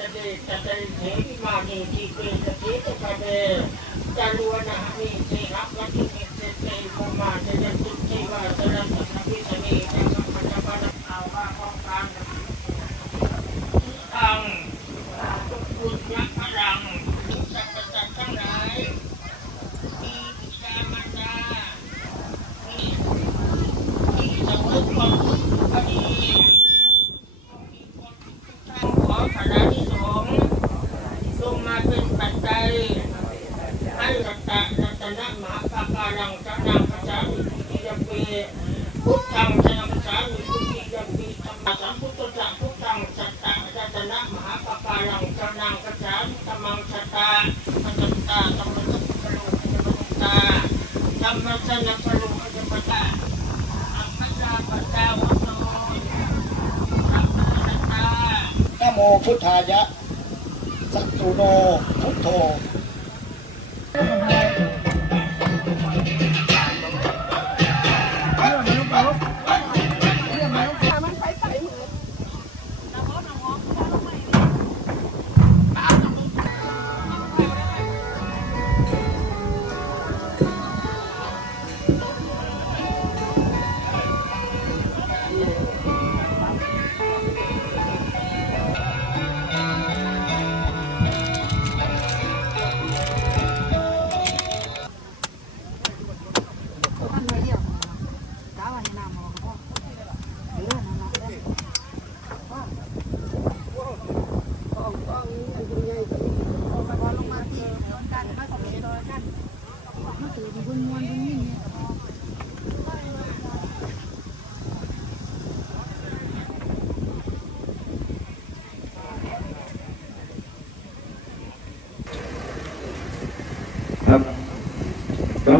จะเดจะเดเทวิมานีทีเกจะเทตุกะเดจะลวนะมีเจหักวัติมิเตเตมุมาจะยันตุเทวาสรัสสะพิสนีจะกัมปะปะนะเอาว่าของการตังทุกคุณยักษ์พลังสัพพสัตว์ทั้งหลายมีบิดามารดามีมีสมุทรความสุขพอดี ขอพระราธิสงฆ์ทรงมาเป็นปัจจัยให้รัตะรัตนะมหาปาการังจะนังพระสามีพุทธิยมปี พุทธังจะนังพระสามีพุทธิยมปีธรรมสัมพุทธะพุทธังสัตตะรัตนะมหาปาการังจะนังพระสามธรรมังสัตตะปัจจตาธรรมสัพพะโลกะธรรมตาธรรมสนัพพะโลกะปัจจตาอัมมจจาปัจจาวโตธรรมสัตานโมพุทธายะสัตตุโนพุทโธ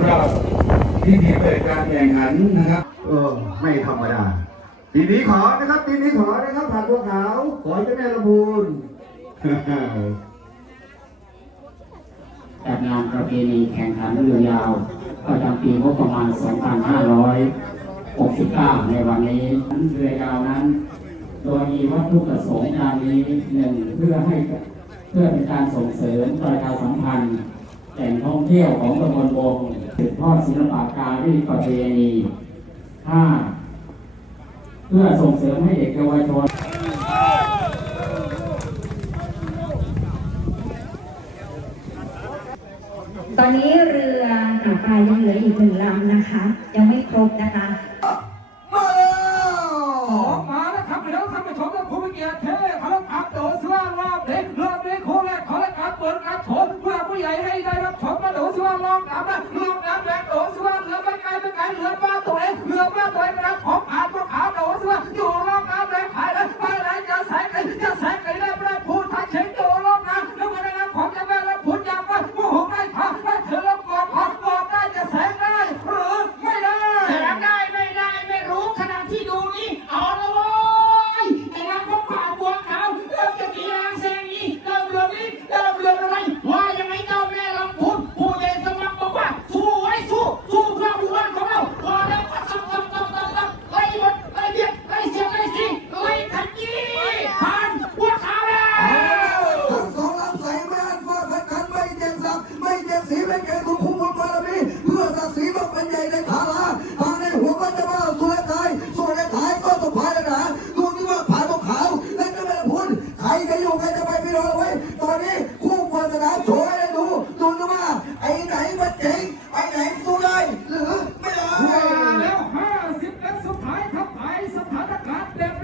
ำหรับพิธีเปิดการแข่งขันนะครับ เออไม่ธรรมดาปีนี้ขอนะครับปีนี้ขอนะครับผ่านบัวขาวขอให้เจ้าแม่ละมูลจัดงานประเพณีแข่งขันเรือยาวประจำปีงบประมาณ 2569 ในวันนี้เรือยาวนั้น โดยมีวัตถุประสงค์ดังนี้หนึ่งเพื่อให้เพื่อเป็นการส่งเสริมประชาสัมพันธ์ แหล่งท่องเที่ยวของตำบลบงสืบทอดศิลปะการีประเพณีห้าเพื่อส่งเสริมให้เด็กเยาวชนตอนนี้เรือหาปลายังเหลืออีกหนึ่งลำนะคะ ยังไม่ครบนะคะ องน้ำนะลองน้ำแบกโดสว่าเรือไปไกลไปไกลเรือมาตัวเองเรือมาตัวเองนะ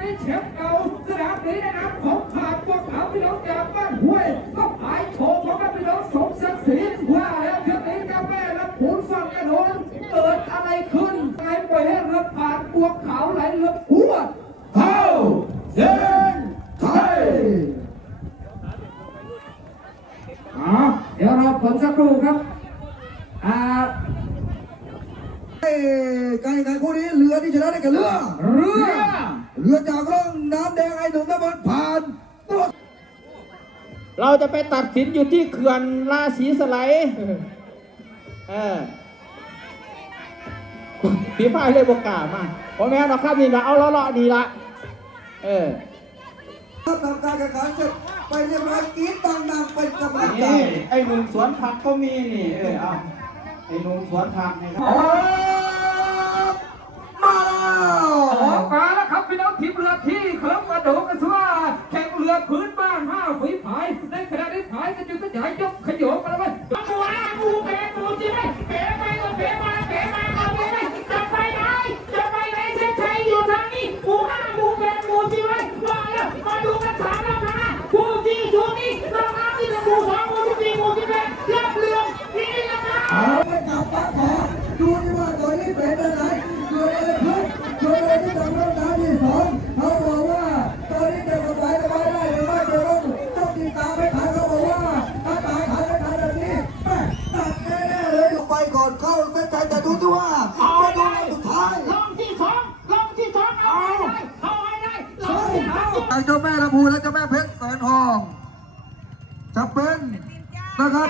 การณ์แบบนี้เชฟเก่าสนามนี้นะครับของขาดพวกเขาพี่น้องจากบ้านห้วยก็หายโชว์ของพี่น้องสมศักดิ์ศรีว่าแล้วเที่ยวนี้เจ้าแม่รับผลฟังกันโดนเกิดอะไรขึ้นไงปล่อยให้เรือผ่านพวกเขาไหลเรือหัวเข้าเส้นไทยอ๋อเดี๋ยวราผลสักครู่ครับอ่าการแข่งขันคู่นี้เรือที่ชนะได้กับเรือเรือ เรือจากร่องน้ำแดงไอ้หนุ่มน้ำมันผ่านตัวเราจะไปตัดสินอยู่ที่เขื่อนราศีสไลด์เออพี่พายเลยบกกล้ามาพอแม่นเราครับนี่ละเอาเลาะๆดีละ เออครับทำการแข่งขันเสร็จไปเรียบร้อยกรี๊ดดังๆเป็นกำลังใจ นี่ไอ้หนุ่มสวนผักก็มีนี่ เออเอาไอ้หนุ่มสวนผักนี่ครับ โอ้มาแล้ว ออกมาแล้วครับพี่น้องทีมเรือที่เคลิ้มกระโดดกันทั่วแข่งเรือ พื้นบ้านห้าฝีพายในขณะที่พายกันอยู่ก็จะยกขยโย เจ้าแม่ลำพูและเจ้าแม่เพชรแสนทองจะเป็นนะครับ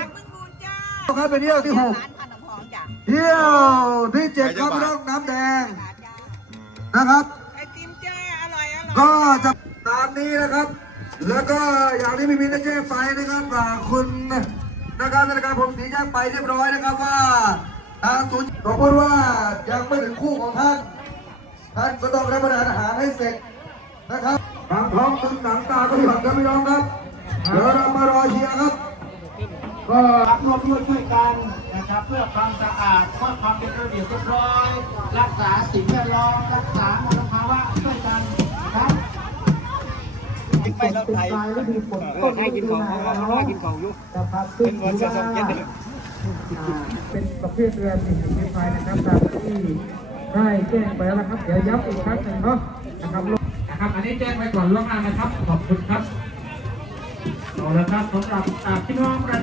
ใครไปเที่ยวที่หกร้านพันธุ์ทองจ้ะเที่ยวที่เจ็ดครับพี่น้องน้ำแดงนะครับไอติมจ้าอร่อยอร่อยก็จะตามนี้นะครับ แล้วก็อย่างที่พี่มินได้แจ้งไปนะครับว่าคุณนะครับธนาคารผมสีแจ้งไปเรียบร้อยนะครับว่าทางศูนย์สมมติว่ายังไม่ถึงคู่ของท่าน ท่านก็ต้องรับประทานอาหารให้เสร็จนะครับ ทางท้องตึงหนังตาก็หย่อนครับพี่น้องครับเดี๋ยวเรามารอเชียร์ครับ ก็ร่วมด้วยช่วยกันนะครับเพื่อความสะอาดเพื่อความเป็นระเบียบเรียบร้อย รักษาสิ่งแวดล้อมรักษามลภาวะช่วยกันนะครับไปแล้วไทยให้กินของเขาเขาว่ากินของอยู่เป็นวันเสาร์เย็นเลยเป็นประเภทเรือสิ่งฝีพายนะครับตามที่ได้แจ้งไปแล้วนะครับ เดี๋ยวย้ำอีกครั้งหนึ่งเนาะนะครับ นะครับ อันนี้แจ้งไว้ก่อนล่วงหน้านะครับ ขอบคุณครับเอาละครับสำหรับจากพี่น้องประ